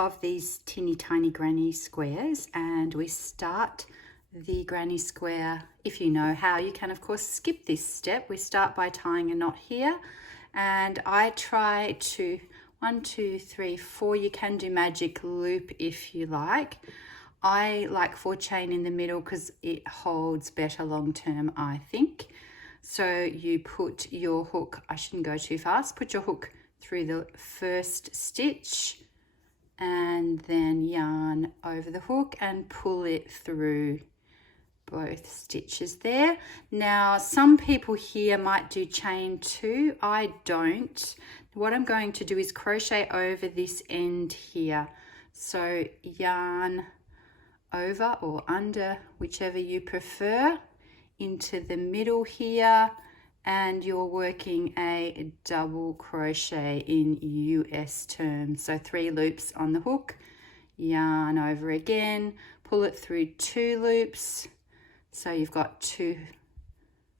of these teeny tiny granny squares, and we start the granny square. If you know how, you can of course skip this step. We start by tying a knot here, and I try to 1, 2, 3, 4. You can do magic loop if you like. I like 4 chain in the middle because it holds better long term, I think. So you put your hook, I shouldn't go too fast, put your hook through the first stitch and then yarn over the hook and pull it through both stitches there. Now some people here might do chain 2. I don't. What I'm going to do is crochet over this end here. So yarn over or under, whichever you prefer, into the middle here, and you're working a double crochet in US terms. So 3 loops on the hook, yarn over again, pull it through 2 loops. So you've got 2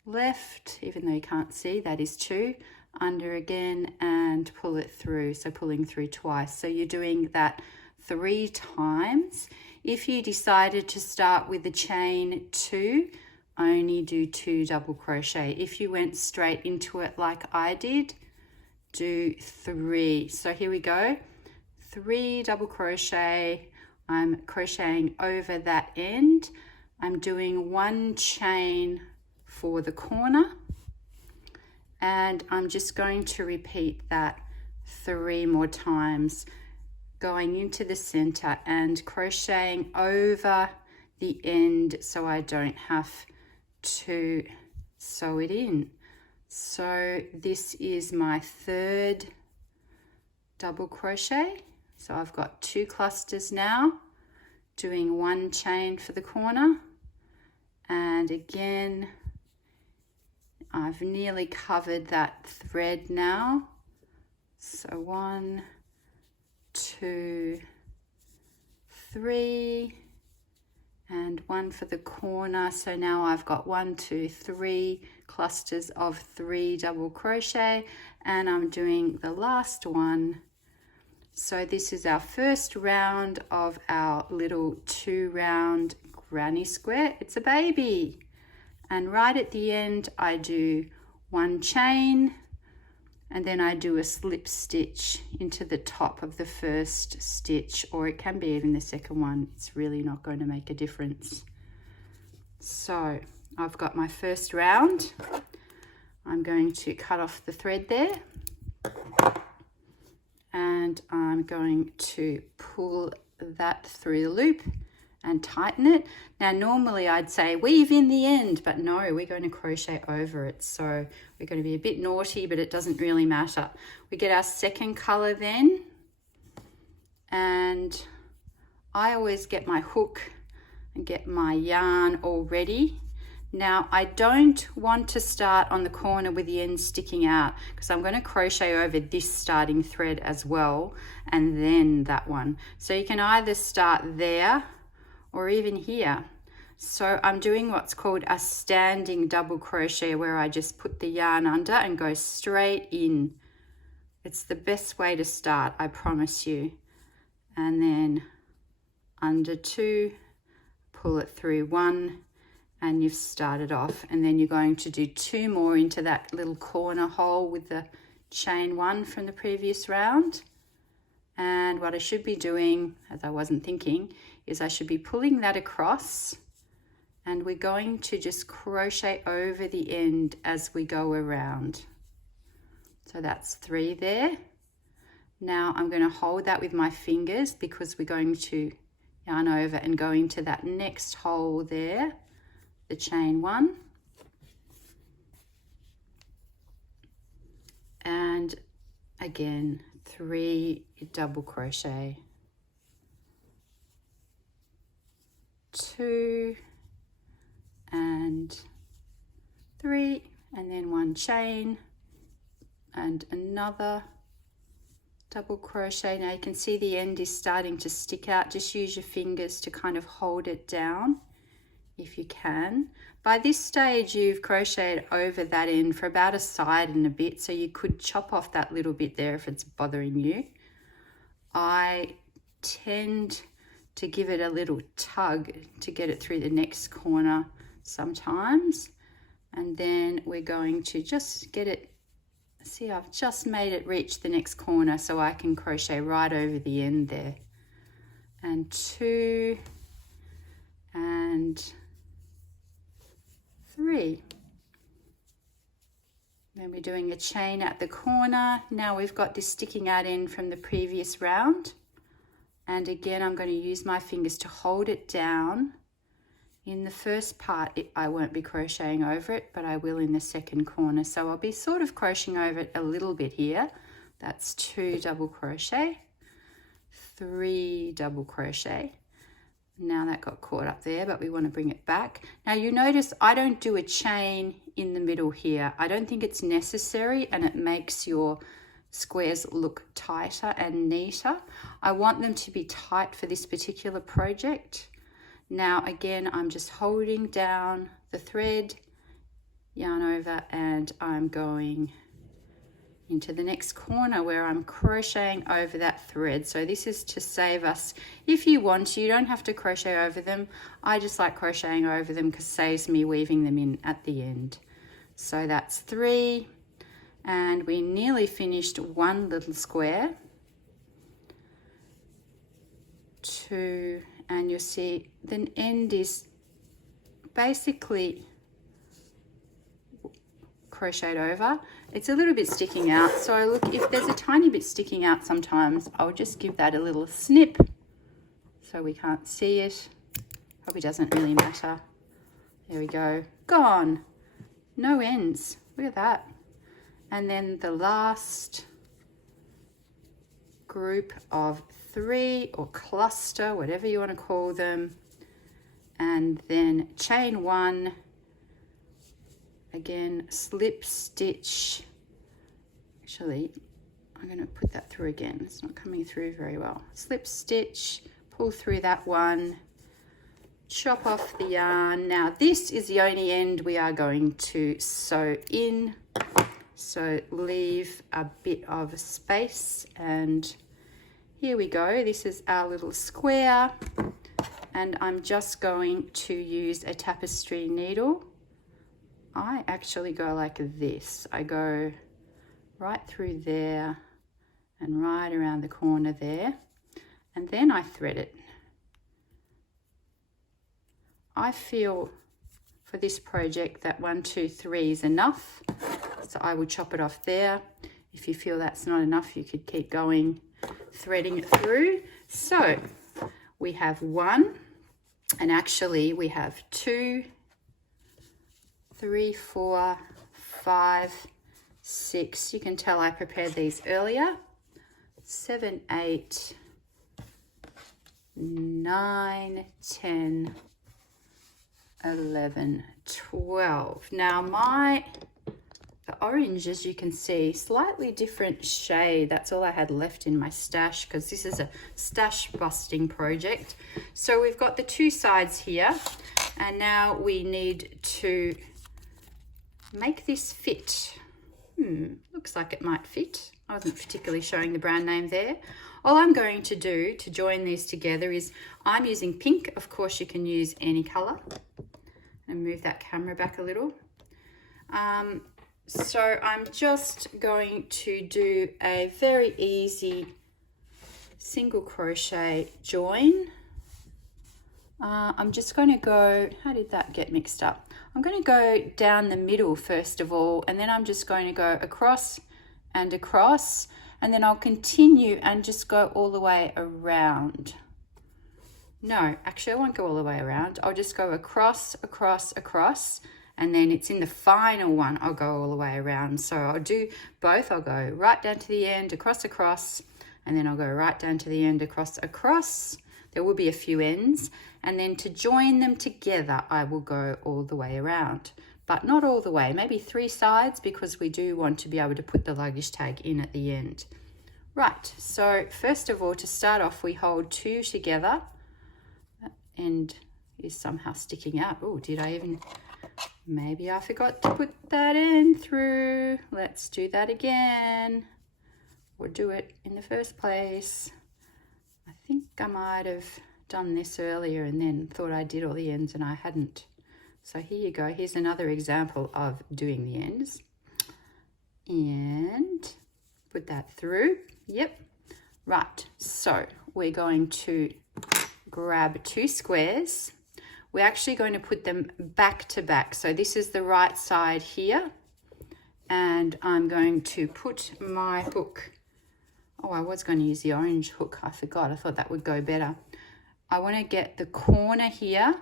left, even though you can't see, that is 2. Under again and pull it through, so pulling through twice. So you're doing that 3 times. If you decided to start with the chain 2, only do 2 double crochet. If you went straight into it like I did, do 3. So here we go, 3 double crochet. I'm crocheting over that end. I'm doing 1 chain for the corner, and I'm just going to repeat that 3 more times, going into the center and crocheting over the end so I don't have to sew it in. So this is my 3rd double crochet. So I've got 2 clusters now, doing 1 chain for the corner, and again I've nearly covered that thread now. So 1, 2, 3, and 1 for the corner. So now I've got 1, 2, 3 clusters of 3 double crochet, and I'm doing the last one. So this is our first round of our little 2 round granny square. It's a baby. And right at the end I do 1 chain, and then I do a slip stitch into the top of the first stitch, or it can be even the second one. It's really not going to make a difference. So I've got my first round. I'm going to cut off the thread there, and I'm going to pull that through the loop and tighten it. Now normally I'd say weave in the end, but no, we're going to crochet over it. So we're going to be a bit naughty, but it doesn't really matter. We get our second color then, and I always get my hook and get my yarn all ready. Now I don't want to start on the corner with the end sticking out, because I'm going to crochet over this starting thread as well, and then that one. So you can either start there or even here. So I'm doing what's called a standing double crochet, where I just put the yarn under and go straight in. It's the best way to start, I promise you. And then under 2, pull it through 1, and you've started off. And then you're going to do 2 more into that little corner hole with the chain 1 from the previous round. And what I should be doing, as I wasn't thinking, is I should be pulling that across, and we're going to just crochet over the end as we go around. So that's 3 there. Now I'm going to hold that with my fingers, because we're going to yarn over and go into that next hole there, the chain 1. And again, 3 double crochet, 2 and 3, and then 1 chain and another double crochet. Now you can see the end is starting to stick out. Just use your fingers to kind of hold it down if you can. By this stage you've crocheted over that end for about a side and a bit, so you could chop off that little bit there if it's bothering you. I tend to give it a little tug to get it through the next corner sometimes. And then we're going to just get it, see, I've just made it reach the next corner so I can crochet right over the end there. And 2 and 3. Then we're doing a chain at the corner. Now we've got this sticking out end from the previous round. And again, I'm going to use my fingers to hold it down. In the first part, I won't be crocheting over it, but I will in the second corner. So I'll be sort of crocheting over it a little bit here. That's 2 double crochet, 3 double crochet. Now that got caught up there, but we want to bring it back. Now you notice I don't do a chain in the middle here. I don't think it's necessary, and it makes your squares look tighter and neater. I want them to be tight for this particular project. Now again, I'm just holding down the thread, yarn over, and I'm going into the next corner where I'm crocheting over that thread. So this is to save us, if you want to, you don't have to crochet over them. I just like crocheting over them because it saves me weaving them in at the end. So that's 3, and we nearly finished one little square. 2, and you'll see the end is basically crocheted over. It's a little bit sticking out, so look, if there's a tiny bit sticking out sometimes, I'll just give that a little snip so we can't see it. Probably doesn't really matter. There we go, gone. No ends, look at that. And then the last group of 3, or cluster, whatever you want to call them, and then chain 1, again slip stitch. Actually, I'm going to put that through again, it's not coming through very well. Slip stitch, pull through that one, chop off the yarn. Now this is the only end we are going to sew in, so leave a bit of space, and here we go. This is our little square, and I'm just going to use a tapestry needle. I actually go like this. I go right through there and right around the corner there, and then I thread it. I feel for this project that 1, 2, 3 is enough, so I will chop it off there. If you feel that's not enough, you could keep going, threading it through. So we have 1, and actually we have 2, 3, 4, 5, 6. You can tell I prepared these earlier. 7, 8, 9, 10, 11, 12. Now the orange, as you can see, slightly different shade. That's all I had left in my stash because this is a stash busting project. So we've got the 2 sides here, and now we need to make this fit. Looks like it might fit. I wasn't particularly showing the brand name there. All I'm going to do to join these together is I'm using pink. Of course, you can use any color. And move that camera back a little. So I'm just going to do a very easy single crochet join. I'm just going to go, how did that get mixed up? I'm going to go down the middle first of all, and then I'm just going to go across and across, and then I'll continue and just go all the way around. No, actually I won't go all the way around. I'll just go across, across, across, and then it's in the final one I'll go all the way around. So I'll do both. I'll go right down to the end, across, across, and then I'll go right down to the end, across, across. There will be a few ends, and then to join them together I will go all the way around, but not all the way, maybe 3 sides, because we do want to be able to put the luggage tag in at the end. Right, so first of all, to start off, we hold 2 together. That end is somehow sticking out. Oh, did I even, maybe I forgot to put that end through. Let's do that again, or do it in the first place. I think think I might have done this earlier and then thought I did all the ends and I hadn't. So here you go. Here's another example of doing the ends. And put that through. Yep. Right. So we're going to grab 2 squares. We're actually going to put them back to back. So this is the right side here. And I'm going to put my hook. Oh, I was going to use the orange hook. I forgot. I thought that would go better. I want to get the corner here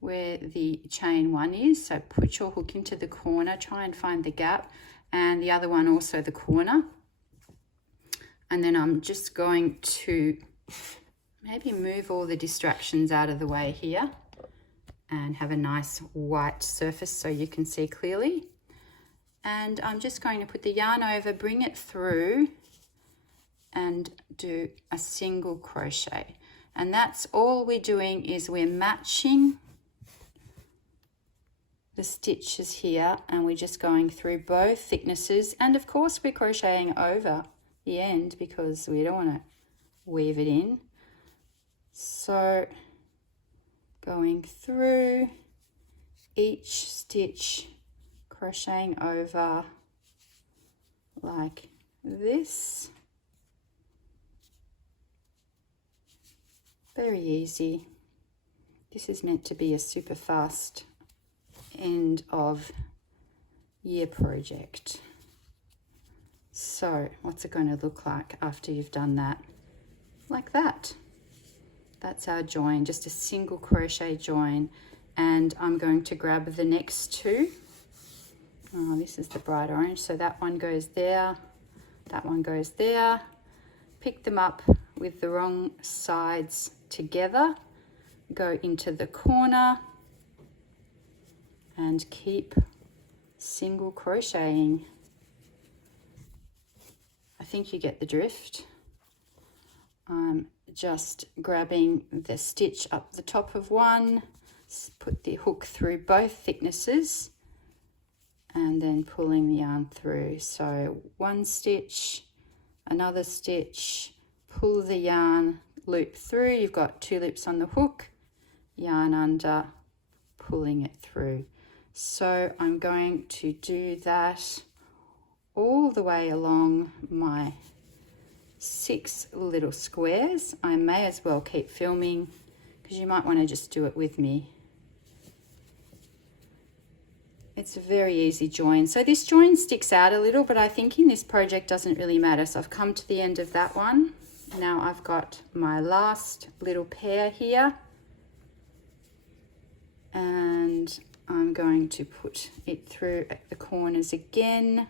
where the chain 1 is. So put your hook into the corner. Try and find the gap. And the other one also the corner. And then I'm just going to maybe move all the distractions out of the way here and have a nice white surface so you can see clearly. And I'm just going to put the yarn over, bring it through and do a single crochet. And that's all we're doing, is we're matching the stitches here and we're just going through both thicknesses. And of course we're crocheting over the end because we don't want to weave it in. So going through each stitch, crocheting over like this. Very easy. This is meant to be a super fast end of year project. So what's it going to look like after you've done that? Like that. That's our join, just a single crochet join. And I'm going to grab the next 2. Oh, this is the bright orange. So that one goes there, that one goes there. Pick them up with the wrong sides together. Go into the corner and keep single crocheting. I think you get the drift. I'm just grabbing the stitch up the top of one, put the hook through both thicknesses and then pulling the yarn through. So 1 stitch, another stitch, pull the yarn loop through. You've got 2 loops on the hook, yarn under, pulling it through. So I'm going to do that all the way along my 6 little squares. I may as well keep filming because you might want to just do it with me. It's a very easy join. So this join sticks out a little, but I think in this project doesn't really matter. So I've come to the end of that one. Now I've got my last little pair here. And I'm going to put it through at the corners again.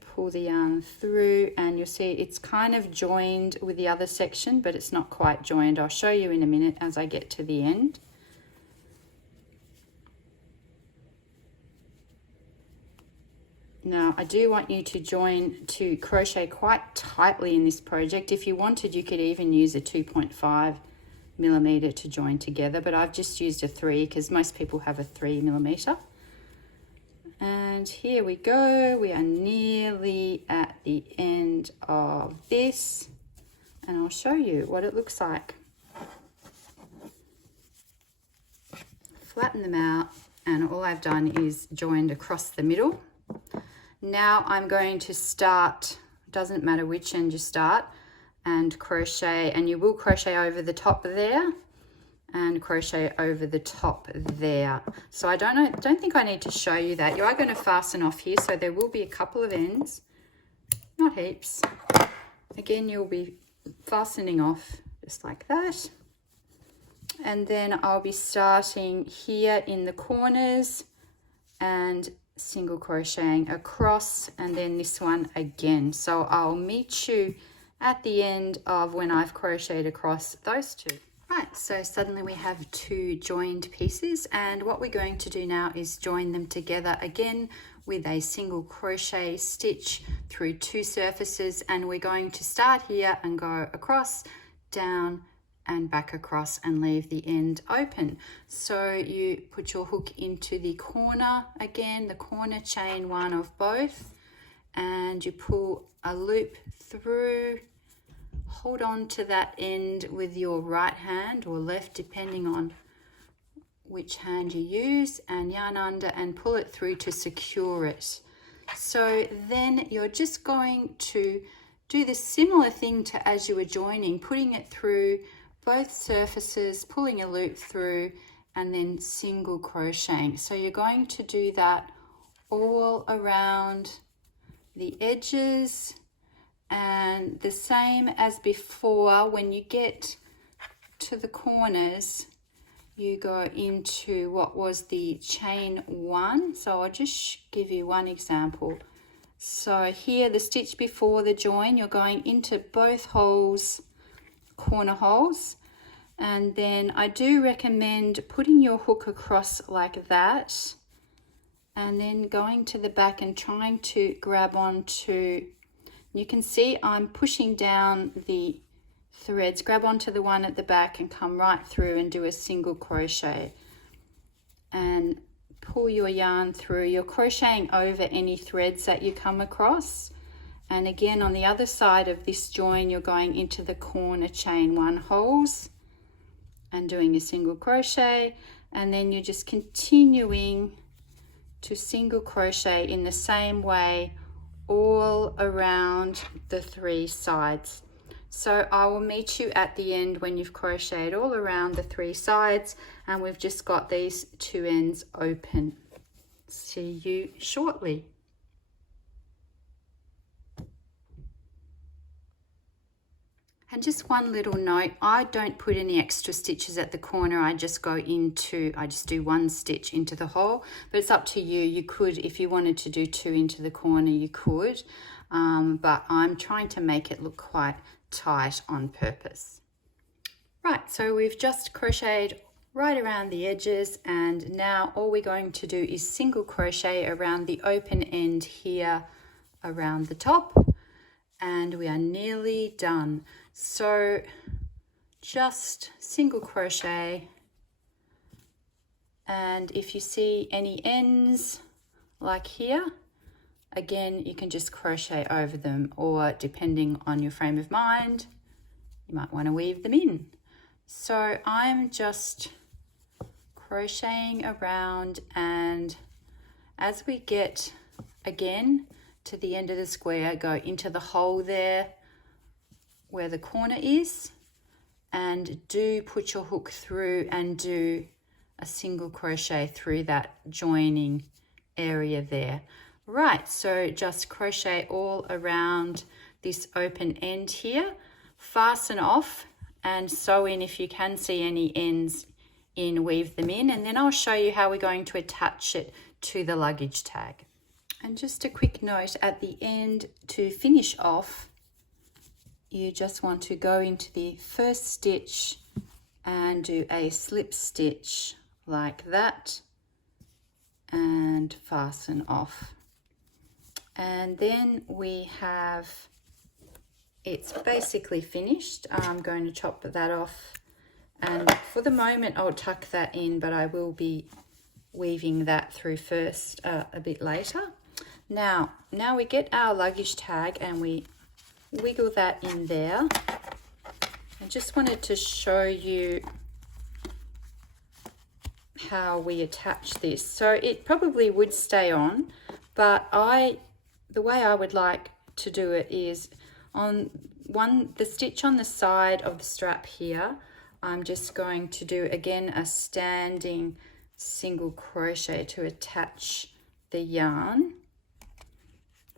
Pull the yarn through and you'll see it's kind of joined with the other section, but it's not quite joined. I'll show you in a minute as I get to the end. Now I do want you to crochet quite tightly in this project. If you wanted, you could even use a 2.5mm to join together, but I've just used a 3 because most people have a 3mm. And here we go. We are nearly at the end of this, and I'll show you what it looks like. Flatten them out, and all I've done is joined across the middle. Now I'm going to start, doesn't matter which end you start, and crochet, and you will crochet over the top there and crochet over the top there. So I don't think I need to show you that. You are going to fasten off here, so there will be a couple of ends, not heaps. Again, you'll be fastening off just like that. And then I'll be starting here in the corners and single crocheting across, and then this one again. So I'll meet you at the end of when I've crocheted across those 2. Right, so suddenly we have 2 joined pieces, and what we're going to do now is join them together again with a single crochet stitch through 2 surfaces, and we're going to start here and go across, down and back across and leave the end open. So you put your hook into the corner again, the corner chain 1 of both, and you pull a loop through, hold on to that end with your right hand or left, depending on which hand you use, and yarn under and pull it through to secure it. So then you're just going to do the similar thing to as you were joining, putting it through both surfaces, pulling a loop through, and then single crocheting. So you're going to do that all around the edges, and the same as before, when you get to the corners, you go into what was the chain 1. So I'll just give you one example. So here, the stitch before the join, you're going into both holes, corner holes, and then I do recommend putting your hook across like that, and then going to the back and trying to grab onto, you can see I'm pushing down the threads, grab onto the one at the back and come right through and do a single crochet and pull your yarn through. You're crocheting over any threads that you come across, and again on the other side of this join you're going into the corner chain 1 holes and doing a single crochet, and then you're just continuing to single crochet in the same way all around the 3 sides. So I will meet you at the end when you've crocheted all around the 3 sides and we've just got these 2 ends open. See you shortly. And just one little note, I don't put any extra stitches at the corner. I just do 1 stitch into the hole, but it's up to you. You could, if you wanted to do 2 into the corner, you could, but I'm trying to make it look quite tight on purpose. Right, so we've just crocheted right around the edges, and now all we're going to do is single crochet around the open end here around the top, and we are nearly done. So just single crochet, and if you see any ends like here, again you can just crochet over them, or depending on your frame of mind you might want to weave them in. So I'm just crocheting around, and as we get again to the end of the square, go into the hole there where the corner is, and do put your hook through and do a single crochet through that joining area there. Right, so just crochet all around this open end here, fasten off and sew in. If you can see any ends in, weave them in, and then I'll show you how we're going to attach it to the luggage tag. And just a quick note at the end, to finish off, you just want to go into the first stitch and do a slip stitch like that and fasten off. And then we have, it's basically finished. I'm going to chop that off, and for the moment I'll tuck that in, but I will be weaving that through first a bit later. Now we get our luggage tag and we wiggle that in there. I just wanted to show you how we attach this. So it probably would stay on, but the way I would like to do it is on the stitch on the side of the strap here, I'm just going to do again a standing single crochet to attach the yarn.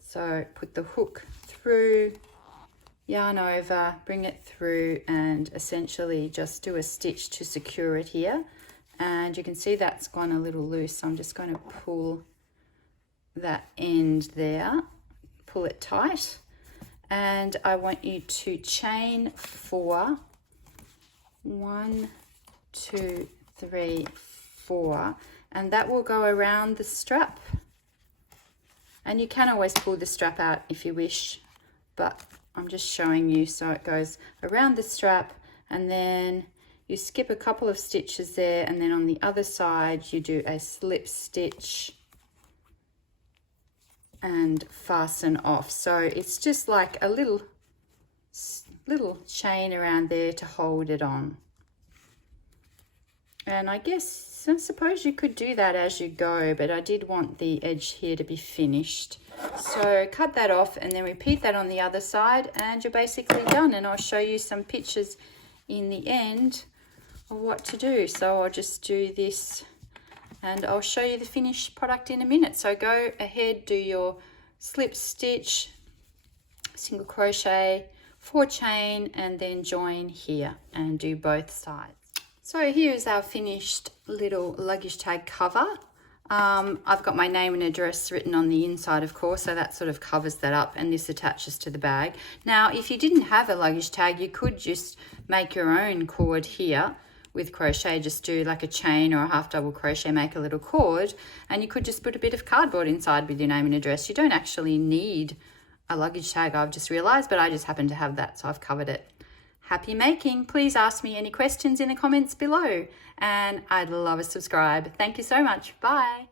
So put the hook through, yarn over, bring it through, and essentially just do a stitch to secure it here. And you can see that's gone a little loose, so I'm just going to pull that end there, pull it tight, and I want you to chain 4, 1, 2, 3, 4, and that will go around the strap. And you can always pull the strap out if you wish, but I'm just showing you. So it goes around the strap, and then you skip a couple of stitches there, and then on the other side you do a slip stitch and fasten off. So it's just like a little little chain around there to hold it on. And I suppose you could do that as you go, but I did want the edge here to be finished. So cut that off and then repeat that on the other side and you're basically done. And I'll show you some pictures in the end of what to do. So I'll just do this and I'll show you the finished product in a minute. So go ahead, do your slip stitch, single crochet, 4 chain, and then join here and do both sides. So here's our finished little luggage tag cover. I've got my name and address written on the inside, of course, so that sort of covers that up, and this attaches to the bag. Now, if you didn't have a luggage tag, you could just make your own cord here with crochet. Just do like a chain or a half double crochet, make a little cord, and you could just put a bit of cardboard inside with your name and address. You don't actually need a luggage tag, I've just realized, but I just happen to have that, so I've covered it. Happy making. Please ask me any questions in the comments below, and I'd love a subscribe. Thank you so much. Bye.